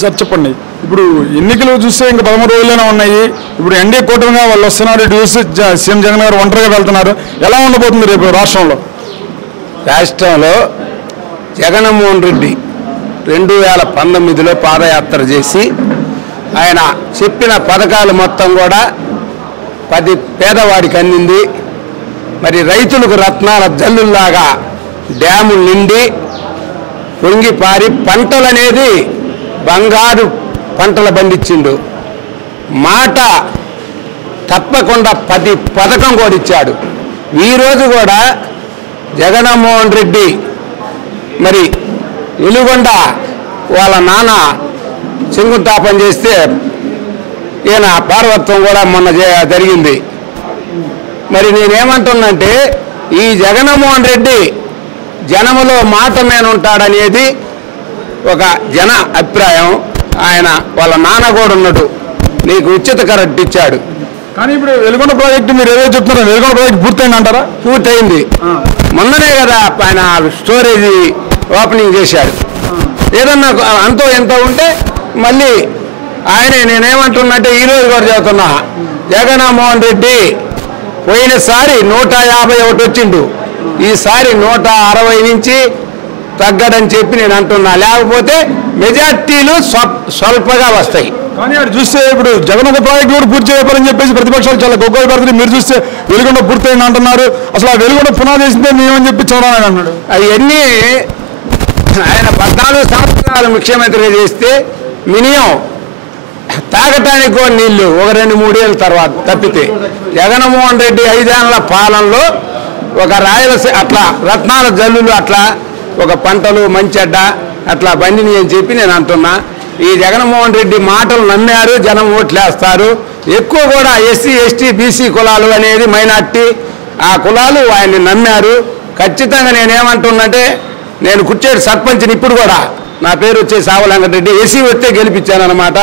Sir చెప్పండి, ఇప్పుడు ఎన్నికలు చూస్తే ఇంకా 13 రోజులైనా ఉన్నాయి. ఇప్పుడు ఎన్డీఏ కూటమిగా వాళ్ళు వస్తున్నారు, ఇటు చూస్తే సీఎం జగన్ గారు ఒంటరిగా వెళ్తున్నారు. ఎలా ఉండబోతుంది రేపు రాష్ట్రంలో? రాష్ట్రంలో జగన్మోహన్ రెడ్డి 2019లో పాదయాత్ర చేసి ఆయన చెప్పిన పథకాలు మొత్తం కూడా 10 పేదవాడికి అందింది. మరి రైతులకు రత్నాల జల్లుల్లాగా డ్యాములు నిండి పొంగిపారి పంటలు అనేది బంగారు పంటలు పండించిండు. మాట తప్పకుండా 10 పథకం కూడా ఇచ్చాడు. ఈరోజు కూడా జగన్మోహన్ రెడ్డి మరి వెలుగొండ వాళ్ళ నాన్న శంకుస్థాపన చేస్తే ఈయన పార్వత్వం కూడా మొన్న జరిగింది. మరి నేనేమంటున్నంటే ఈ జగన్మోహన్ రెడ్డి జనములో మాట మీద ఉంటాడనేది ఒక జన అభిప్రాయం. ఆయన వాళ్ళ నాన్న కూడా ఉన్నాడు, నీకు ఉచిత కరెంట్ ఇచ్చాడు. కానీ ఇప్పుడు వెలుగొండ ప్రాజెక్టు మీరు ఏదో చెప్తున్నారో, వెలుగొండ ప్రాజెక్ట్ పూర్తయింది అంటారా? పూర్తయింది, మొన్ననే కదా ఆయన స్టోరేజ్ ఓపెనింగ్ చేశాడు. ఏదన్నా అంతో ఎంతో ఉంటే మళ్ళీ ఆయనే. నేనేమంటున్నట్టే ఈరోజు కూడా చెబుతున్నా, జగన్మోహన్ రెడ్డి పోయినసారి 151 వచ్చిండు, ఈసారి 160 నుంచి తగ్గడని చెప్పి నేను అంటున్నా. లేకపోతే మెజార్టీలు స్వల్పగా వస్తాయి. కానీ అటు చూస్తే ఇప్పుడు జగన్ ప్రాజెక్ట్ కూడా పూర్తి చేయకపోని చెప్పేసి ప్రతిపక్షాలు చాలా గొప్పలు పెడుతుంది. మీరు చూస్తే వెలుగొండ పూర్తయింది అంటున్నారు. అసలు ఆ వెలుగొండ పునాది వేసిందే మేమని చెప్పి చదవాలని అన్నాడు. అవన్నీ ఆయన 14 సంవత్సరాలు ముఖ్యమంత్రిగా చేస్తే మినిమం తాగటానికి కూడా నీళ్లు ఒక 2-3 ఏళ్ళ తర్వాత తప్పితే, జగన్మోహన్ రెడ్డి 5 ఏళ్ల పాలనలో ఒక రాయలసీమ అట్లా రత్నాల జల్లులు అట్లా ఒక పంటలు మంచెడ్డ అట్లా బండిని అని చెప్పి నేను అంటున్నా. ఈ జగన్మోహన్ రెడ్డి మాటలు నమ్మారు, జనం ఓట్లేస్తారు. ఎక్కువ కూడా ఎస్సీ ఎస్టీ బీసీ కులాలు అనేది మైనార్టీ, ఆ కులాలు ఆయన్ని నమ్మారు. ఖచ్చితంగా నేనేమంటున్నంటే, నేను కుర్చేడు సర్పంచ్ని, ఇప్పుడు కూడా నా పేరు వచ్చేసి ఆవుల వెంకటరెడ్డి, ఎస్సీ వస్తే గెలిపించాను అనమాట.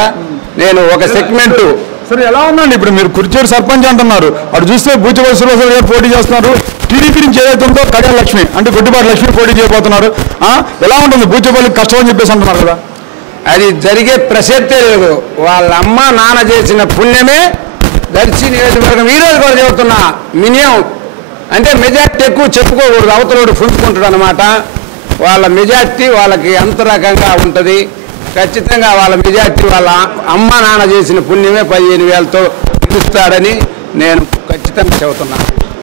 నేను ఒక సెగ్మెంటు. సరే, ఎలా ఉందండి ఇప్పుడు మీరు కుర్చేడు సర్పంచ్ అంటున్నారు, అటు చూస్తే బూచిపల్లి శ్రీనివాసరావు గారు పోటీ చేస్తున్నారు. టీడీపీ నుంచి ఏదైతే ఉందో కళ్యాణ లక్ష్మి అంటే గొడ్డిపాటి లక్ష్మి పోటీ చేయబోతున్నారు. ఎలా ఉంటుంది బూచిపల్లికి కష్టం అని చెప్పేసి అంటున్నారు కదా? అది జరిగే ప్రసక్తే లేదు. వాళ్ళ అమ్మ నాన్న చేసిన పుణ్యమే దర్శి నియోజకవర్గం. ఈరోజు కూడా చెబుతున్నా, మినిమం అంటే మెజార్టీ ఎక్కువ చెప్పుకోకూడదు, అవతలోడు పుంజుకుంటాడు అనమాట. వాళ్ళ మెజార్టీ వాళ్ళకి అంతరకంగా ఉంటుంది. ఖచ్చితంగా వాళ్ళ మెజార్టీ వాళ్ళ అమ్మ నాన్న చేసిన పుణ్యమే 15,000తో గెలుస్తాడని నేను ఖచ్చితంగా చెబుతున్నాను.